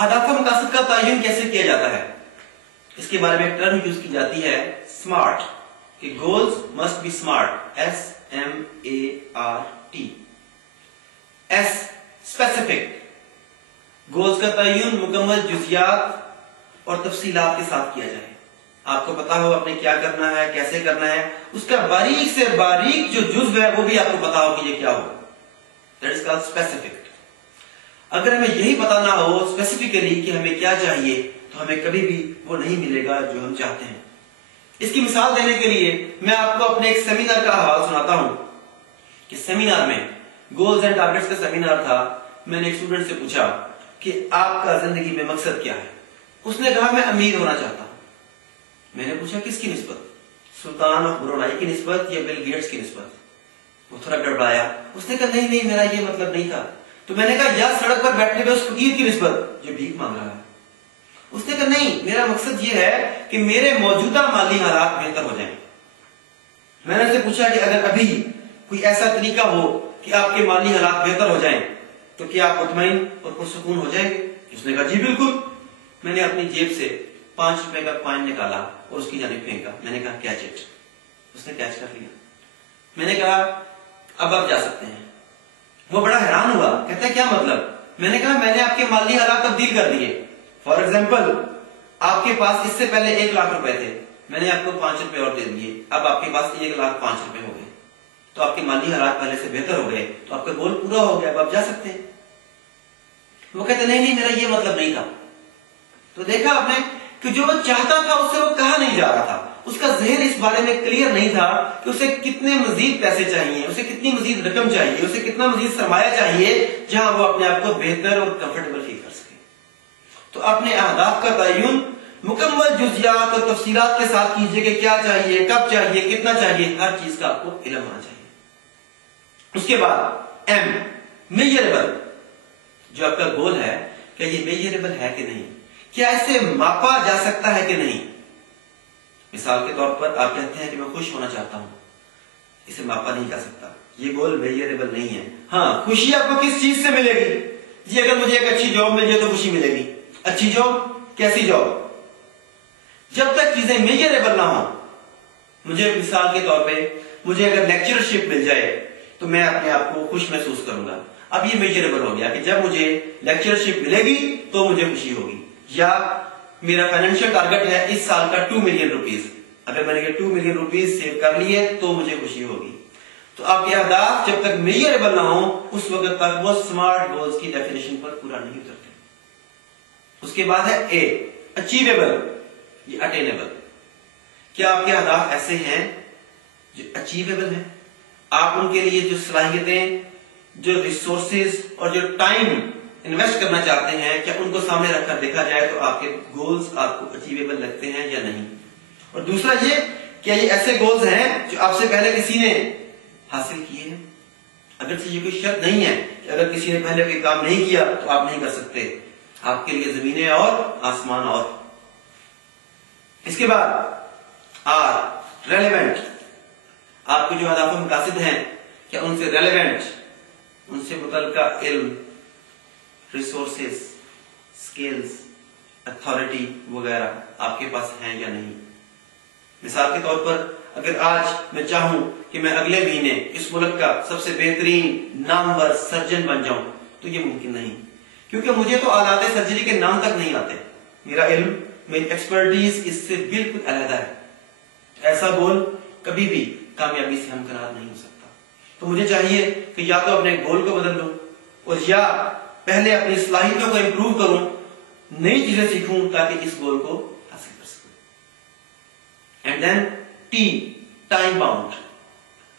अहदाफ मकासद का तयन कैसे किया जाता है, इसके बारे में एक टर्म यूज की जाती है स्मार्ट, कि goals must be smart, SMART। S specific, goals का तयन मुकम्मल जुज़ियात और तफसीलात के साथ किया जाए। आपको पता हो आपने क्या करना है, कैसे करना है, उसका बारीक से बारीक जो जुज़्व है वो भी आपको पता हो कि ये क्या हो। That is called specific. अगर हमें यही पता ना हो स्पेसिफिकली कि हमें क्या चाहिए, तो हमें कभी भी वो नहीं मिलेगा जो हम चाहते हैं। इसकी मिसाल देने के लिए मैं आपको अपने एक सेमिनार का हवाला सुनाता हूं कि सेमिनार में गोल्स एंड टारगेट्स का सेमिनार था। मैंने एक स्टूडेंट से पूछा कि आपका जिंदगी में मकसद क्या है। उसने कहा मैं अमीर होना चाहता हूं। मैंने पूछा किसकी निस्बत, सुल्तान ऑफ ब्रुनाई की निस्बत या बिल गेट्स की निस्बत। वो थोड़ा गड़बड़ाया, उसने कहा नहीं नहीं मेरा ये मतलब नहीं था। तो मैंने कहा या सड़क पर बैठे हुए उस फकीर की निस्बत जो भीख मांग रहा है। उसने कहा नहीं, मेरा मकसद ये है कि मेरे मौजूदा माली हालात बेहतर हो जाएं। मैंने उससे पूछा कि अगर अभी कोई ऐसा तरीका हो कि आपके माली हालात बेहतर हो जाएं, तो क्या आप मुतमईन और पुरसुकून हो जाएंगे? उसने कहा जी बिल्कुल। मैंने अपनी जेब से 5 रुपए का कॉइन निकाला और उसकी जानिब फेंका। मैंने कहा कैच इट। उसने कैच कर लिया। मैंने कहा अब आप जा सकते हैं। वो बड़ा हैरान हुआ, कहता है क्या मतलब? मैंने कहा मैंने आपके माली हालात तब्दील कर दिए। फॉर एग्जाम्पल, आपके पास इससे पहले 1 लाख रुपए थे, मैंने आपको 5 रुपए और दे दिए, अब आपके पास 1,05,000 रुपए हो गए। तो आपके माली हालात पहले से बेहतर हो गए, तो आपका गोल पूरा हो गया, अब आप जा सकते हैं। वो कहते नहीं नहीं मेरा ये मतलब नहीं था। तो देखा आपने कि जो वो चाहता था उससे वो कहा नहीं जा रहा था। उसका जहन इस बारे में क्लियर नहीं था कि उसे कितने मजीद पैसे चाहिए, उसे कितनी मजीद रकम चाहिए, उसे कितना मजीद सरमाया चाहिए जहां वो अपने आप को बेहतर और कंफर्टेबल फील कर सके। तो अपने अहदाफ का तयन मुकम्मल जुज़ियात और तफसीलात के साथ कीजिए कि क्या चाहिए, कब चाहिए, कितना चाहिए, हर चीज का आपको इल्म होना चाहिए। उसके बाद M मेजरेबल, जो आपका गोल है क्या ये मेजरेबल है कि नहीं, क्या इसे मापा जा सकता है कि नहीं। मिसाल के तौर पर आप कहते हैं कि मैं खुश होना चाहता हूं, इसे मापा नहीं जा सकता, ये गोल मेजरेबल नहीं है। हाँ, खुशी आपको किस चीज से मिलेगी जी? अगर मुझे एक अच्छी जॉब मिल जाए तो खुशी मिलेगी। अच्छी जॉब, कैसी जॉब? जब तक चीजें मेजरेबल ना हो, मुझे मिसाल के तौर पे मुझे अगर लेक्चरशिप मिल जाए तो मैं अपने आप को खुश महसूस करूंगा। अब ये मेजरेबल हो गया कि जब मुझे लेक्चरशिप मिलेगी तो मुझे खुशी होगी। या मेरा फाइनेंशियल टारगेट है इस साल का 2 मिलियन रुपीज, अगर मैंने 2 मिलियन रुपीज सेव कर लिए तो मुझे खुशी होगी। तो आपके अहदाफ जब तक मेजरेबल ना हो उस वक्त तक वो स्मार्ट गोल्स की डेफिनेशन पर पूरा नहीं उतरते। उसके बाद है A अचीवेबल, ये अटेनेबल। क्या आपके अहदाफ ऐसे हैं जो अचीवेबल हैं? आप उनके लिए जो सलाहियतें, जो रिसोर्सेज और जो टाइम इन्वेस्ट करना चाहते हैं, क्या उनको सामने रखकर देखा जाए तो आपके गोल्स आपको अचीवेबल लगते हैं या नहीं? और दूसरा ये, क्या ये ऐसे गोल्स हैं जो आपसे पहले किसी ने हासिल किए हैं? अगर से ये कोई शर्त नहीं है कि अगर किसी ने पहले कोई काम नहीं किया तो आप नहीं कर सकते। आपके लिए जमीनें और आसमान और। इसके बाद R रेलेवेंट, आपके जो अहदाफ मकासद हैं क्या उनसे रेलेवेंट, उनसे मुतल्लिका इल्म, रिसोर्सेज, स्किल्स, अथॉरिटी वगैरह आपके पास हैं या नहीं। मिसाल के तौर पर अगर आज मैं चाहूं कि मैं अगले महीने इस मुल्क का सबसे बेहतरीन नामवर सर्जन बन जाऊं तो ये मुमकिन नहीं, क्योंकि मुझे तो आलाते सर्जरी के नाम तक नहीं आते। मेरा इल्म, मेरी एक्सपर्टीज इससे बिल्कुल अलग है। ऐसा गोल कभी भी कामयाबी से हमकरार नहीं हो सकता। तो मुझे चाहिए कि या तो अपने गोल को बदल लूं और या पहले अपनी सलाहियतों को इंप्रूव करूं, नई चीजें सीखूं ताकि इस गोल को हासिल कर सकूं। And then T time bound,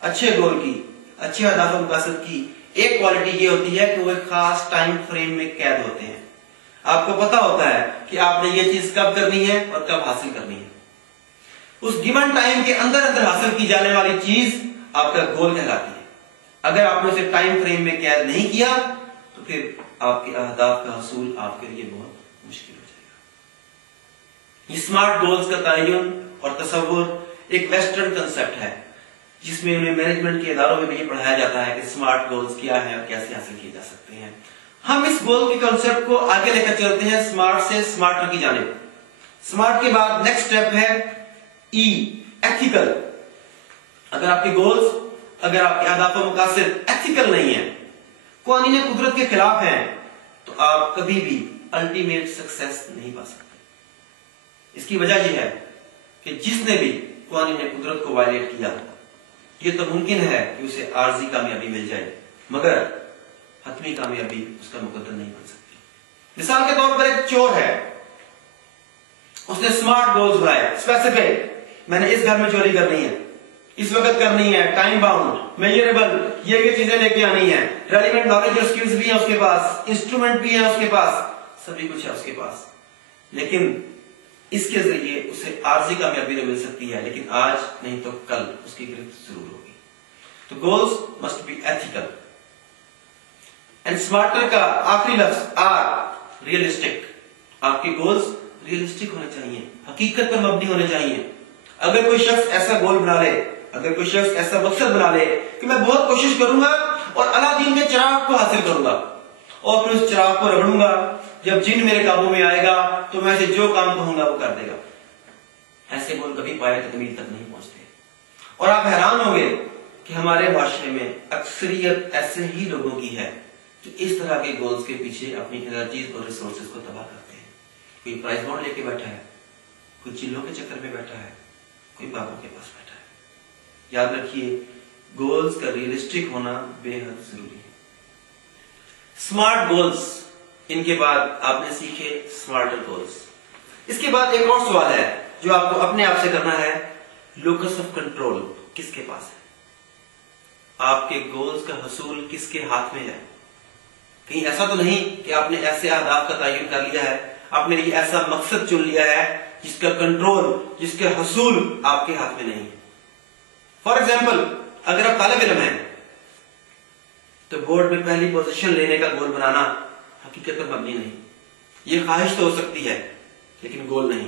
अच्छे गोल की, अच्छे अहदाफ मकासद की एक क्वालिटी ये होती है कि वो एक खास टाइम फ्रेम में कैद होते हैं। आपको पता होता है कि आपने ये चीज कब करनी है और कब हासिल करनी है। उस गिवन टाइम के अंदर अंदर हासिल की जाने वाली चीज आपका गोल कहलाती है। अगर आपने उसे टाइम फ्रेम में कैद नहीं किया तो फिर आपके अहदाफ का हसूल आपके लिए बहुत मुश्किल हो जाएगा। ये स्मार्ट गोल्स का तयन और तसव्वुर एक वेस्टर्न कंसेप्ट है, जिसमें उन्हें मैनेजमेंट के इदारों में भी ये पढ़ाया जाता है कि स्मार्ट गोल्स क्या है और कैसे हासिल किए जा सकते हैं। हम इस गोल के कॉन्सेप्ट को आगे लेकर चलते हैं स्मार्ट से स्मार्टर की जानिब। स्मार्ट के बाद नेक्स्ट स्टेप है ई, एथिकल। अगर आपके गोल्स, अगर आपके अहदाफ व मकासद एथिकल नहीं है, क़वानीन कुदरत के खिलाफ हैं, तो आप कभी भी अल्टीमेट सक्सेस नहीं पा सकते। इसकी वजह यह है कि जिसने भी क़वानीन कुदरत को वायलेट किया, ये तो मुमकिन है कि उसे आर्जी कामयाबी मिल जाए, मगर हतमी कामयाबी उसका मुकद्दर नहीं बन सकती। मिसाल के तौर पर एक चोर है, उसने स्मार्ट गोल्स बनाए, स्पेसिफिक, मैंने इस घर में चोरी करनी है, इस वक्त करनी है, टाइम बाउंड, मेजरेबल, ये चीजें लेके आनी है, रेलिवेंट नॉलेज और स्किल्स भी है उसके पास, इंस्ट्रूमेंट भी है उसके पास, सभी कुछ है उसके पास, लेकिन इसके जरिए उसे आर्जी कामयाबी तो मिल सकती है, लेकिन आज नहीं तो कल उसकी गिरफ्त जरूर होगी। तो goals must be ethical. And smarter का आखिरी लफ्ज आर, रियलिस्टिक। आपके गोल्स रियलिस्टिक होने चाहिए, हकीकत पर मबनी होने चाहिए। अगर कोई शख्स ऐसा गोल बना ले, अगर कोई शख्स ऐसा मकसद बना ले कि मैं बहुत कोशिश करूंगा और अलादीन के चिराग को हासिल करूंगा और फिर उस चिराग को रगड़ूंगा, जब जिन मेरे काबू में आएगा तो मैं जो काम कहूंगा वो कर देगा, ऐसे गोल कभी पाए तकमील तक नहीं पहुंचते। और आप हैरान होंगे कि हमारे माशरे में अक्सरियत ऐसे ही लोगों की है जो इस तरह के गोल्स के पीछे अपनी एनर्जीज और रिसोर्सेज को तबाह करते हैं। कोई प्राइज बॉन्ड लेके बैठा है, कोई चिल्लों के चक्कर में बैठा है, कोई बाबों के पास बैठा है। याद रखिए, गोल्स का रियलिस्टिक होना बेहद जरूरी है। स्मार्ट गोल्स, इनके बाद आपने सीखे स्मार्टर गोल्स। इसके बाद एक और सवाल है जो आपको अपने आप से करना है, लोकस ऑफ कंट्रोल किसके पास है? आपके गोल्स का हसूल किसके हाथ में है? कहीं ऐसा तो नहीं कि आपने ऐसे अहदाफ का तयन कर लिया है, आपने ये ऐसा मकसद चुन लिया है जिसका कंट्रोल, जिसके हसूल आपके हाथ में नहीं है। फॉर एग्जाम्पल, अगर आप तालिब इल्म हैं तो बोर्ड में पहली पोजीशन लेने का गोल बनाना हकीकत में मबनी नहीं। ये ख्वाहिश तो हो सकती है लेकिन गोल नहीं,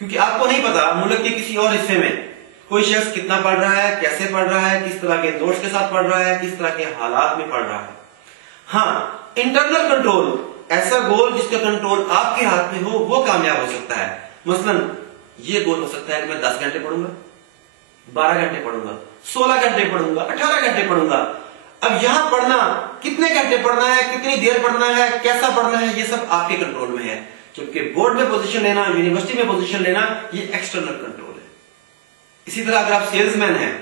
क्योंकि आपको नहीं पता मुल्क के किसी और हिस्से में कोई शख्स कितना पढ़ रहा है, कैसे पढ़ रहा है, किस तरह के दोस्त के साथ पढ़ रहा है, किस तरह के हालात में पढ़ रहा है। हाँ, इंटरनल कंट्रोल, ऐसा गोल जिसका कंट्रोल आपके हाथ में हो, वो कामयाब हो सकता है। मसलन ये गोल हो सकता है कि मैं 10 घंटे पढ़ूंगा, 12 घंटे पढ़ूंगा, 16 घंटे पढ़ूंगा, 18 घंटे पढ़ूंगा। अब यहां पढ़ना, कितने घंटे पढ़ना है, कितनी देर पढ़ना है, कैसा पढ़ना है, ये सब आपके कंट्रोल में है। जबकि बोर्ड में पोजीशन लेना, यूनिवर्सिटी में पोजीशन लेना, ये एक्सटर्नल कंट्रोल है। इसी तरह अगर आप सेल्समैन हैं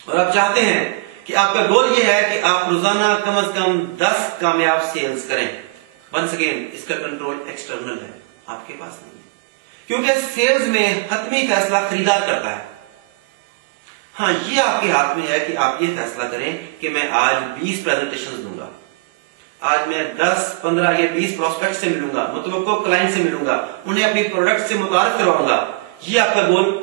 और आप चाहते हैं कि आपका गोल ये है कि आप रोजाना कम से कम 10 कामयाब सेल्स करें, वंस अगेन इसका कंट्रोल एक्सटर्नल है, आपके पास नहीं है, क्योंकि सेल्स में हतमी फैसला खरीदार करता है। हाँ, ये आपके हाथ में है कि आप ये फैसला करें कि मैं आज 20 प्रेजेंटेशंस दूंगा, आज मैं 10, 15 या 20 प्रोस्पेक्ट से मिलूंगा, मुतवक्को क्लाइंट से मिलूंगा, उन्हें अपनी प्रोडक्ट से मुतारिफ करवाऊंगा। ये आपका गोल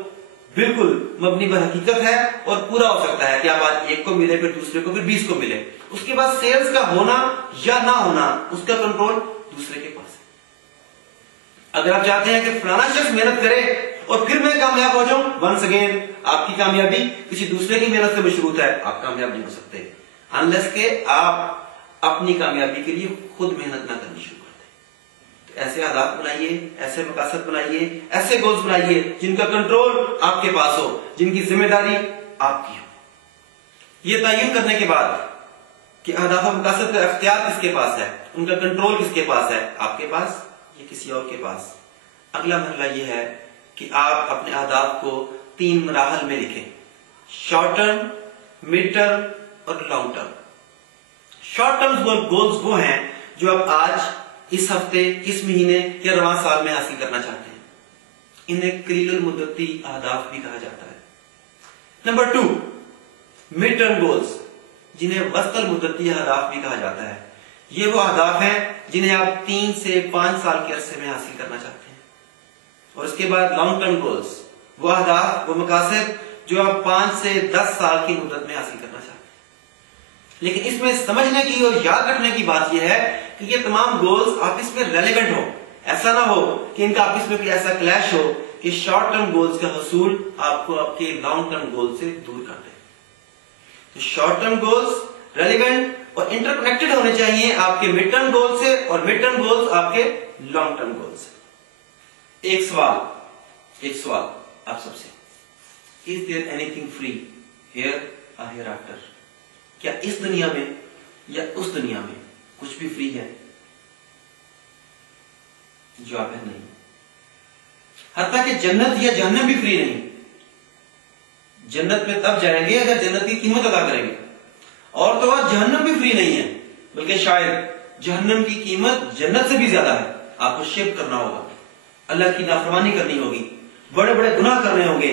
बिल्कुल मबनी पर हकीकत है और पूरा हो सकता है कि आप आज एक को मिले, फिर दूसरे को, फिर 20 को मिले। उसके बाद सेल्स का होना या ना होना, उसका कंट्रोल दूसरे के पास है। अगर आप चाहते हैं कि फलाना शख्स मेहनत करे और फिर मैं कामयाब हो जाऊं, वंस अगेन आपकी कामयाबी किसी दूसरे की मेहनत से मशरूत है, आप कामयाब नहीं हो सकते अनलेस के आप अपनी कामयाबी के लिए खुद मेहनत ना करनी शुरू कर दें। तो ऐसे आदात बनाइए, ऐसे मकासद बनाइए, ऐसे गोल्स बनाइए जिनका कंट्रोल आपके पास हो, जिनकी जिम्मेदारी आपकी हो। ये तयन करने के बाद कि अहदाफ मकासद का इख्तियार किसके पास है, उनका कंट्रोल किसके पास है, आपके पास या किसी और के पास, अगला मरहला ये है कि आप अपने अहदाफ को 3 मराहल में लिखें, शॉर्ट टर्म, मिड टर्म और long term. Short term goals वो हैं जो आप आज, इस हफ्ते, इस महीने या रवां साल में हासिल करना चाहते हैं। इन्हें कलील मुद्दती अहदाफ भी कहा जाता है। नंबर 2, मिड टर्म गोल्स, जिन्हें वस्तल मुद्दती अहदाफ भी कहा जाता है। ये वो अहदाफ हैं जिन्हें आप 3 से 5 साल के अरसे में हासिल करना चाहते हैं। और उसके बाद लॉन्ग टर्म गोल्स, वो अहदाफ, वो मकासद जो आप 5 से 10 साल की मुद्दत में हासिल करना चाहते हैं। लेकिन इसमें समझने की और याद रखने की बात यह है कि ये तमाम गोल्स आपस में रेलेवेंट हो। ऐसा ना हो कि इनका आपस में कोई ऐसा क्लैश हो कि शॉर्ट टर्म गोल्स का हसूल आपको आपके लॉन्ग टर्म गोल से दूर कर दे। तो शॉर्ट टर्म गोल्स रेलेवेंट और इंटरकनेक्टेड होने चाहिए आपके मिड टर्म गोल से और मिड टर्म गोल्स आपके लॉन्ग टर्म गोल से। एक सवाल आप सबसे, is there anything free here और हियर आफ्टर? क्या इस दुनिया में या उस दुनिया में कुछ भी फ्री है? जवाब है नहीं। हत्ता कि जन्नत या जहन्नम भी फ्री नहीं। जन्नत में तब जाएंगे अगर जन्नत की कीमत अदा करेंगे, और तो और जहन्नम भी फ्री नहीं है, बल्कि शायद जहन्नम की कीमत जन्नत से भी ज्यादा है। आपको शिर्क करना होगा, अल्लाह की नाफरमानी करनी होगी, बड़े बड़े गुनाह करने होंगे,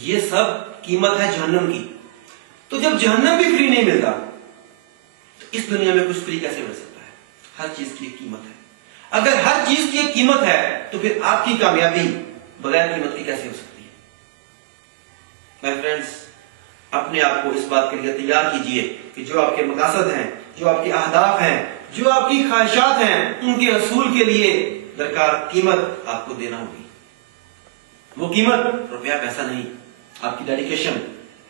ये सब कीमत है जहन्नम की। तो जब जहन्नम भी फ्री नहीं मिलता तो इस दुनिया में कुछ फ्री कैसे मिल सकता है? हर चीज की एक कीमत है। अगर हर चीज की एक कीमत है तो फिर आपकी कामयाबी बगैर कीमत की कैसे हो सकती है? माय फ्रेंड्स, अपने आप को इस बात के लिए तैयार कीजिए कि जो आपके मकासद हैं, जो आपके अहदाफ हैं, जो आपकी ख्वाहिशात हैं, उनके असूल के लिए दरकार कीमत आपको देना होगी। वो कीमत रुपया पैसा नहीं, आपकी डेडिकेशन,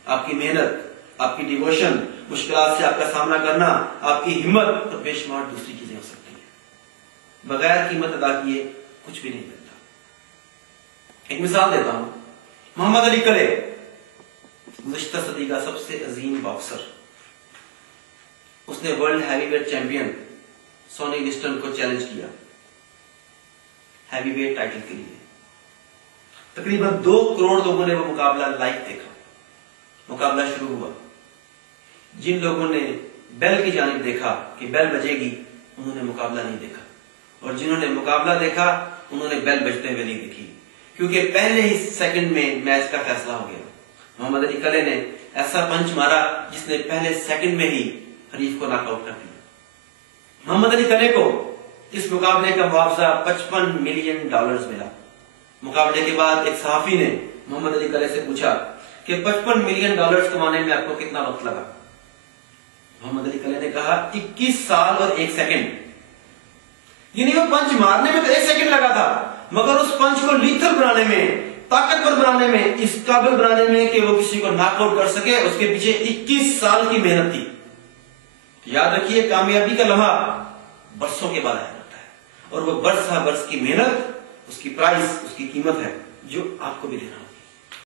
आपकी मेहनत, आपकी डिवोशन, मुश्किलात से आपका सामना करना, आपकी हिम्मत और बेशुमार दूसरी चीजें हो सकती हैं। बगैर कीमत अदा किए कुछ भी नहीं मिलता। एक मिसाल देता हूं, मोहम्मद अली कले गुज़िश्ता सदी का सबसे अजीम बॉक्सर, उसने world heavyweight champion Sonny Liston को चैलेंज किया हैवीवेट टाइटल के लिए। तकरीबन 2 करोड़ लोगों ने वो मुकाबला लाइव देखा। मुकाबला शुरू हुआ, जिन लोगों ने बेल की जानिब देखा कि बेल बजेगी, उन्होंने मुकाबला नहीं देखा, और जिन्होंने मुकाबला देखा उन्होंने बेल बजते हुए नहीं देखी, क्योंकि पहले ही सेकंड में मैच का फैसला हो गया। मोहम्मद अली कले ने ऐसा पंच मारा जिसने पहले सेकंड में ही हरीफ को नॉकआउट कर दिया। मोहम्मद अली कले को इस मुकाबले का मुआवजा $55 मिलियन मिला। मुकाबले के बाद एक सहाफी ने मोहम्मद अली कले से पूछा कि $55 मिलियन कमाने में आपको कितना वक्त लगा? मोहम्मद अली कले ने कहा 21 साल और 1 सेकंड। यानी वो पंच मारने में तो 1 सेकंड लगा था, मगर उस पंच को लीथल बनाने में, ताकतवर बनाने में, इस काबिल बनाने में कि वो किसी को नॉकआउट कर सके, उसके पीछे 21 साल की मेहनत थी। याद रखिए, कामयाबी का लम्हा बरसों के बाद आया करता है, और वो बरस की मेहनत, उसकी प्राइस, उसकी कीमत है जो आपको भी देना होगा।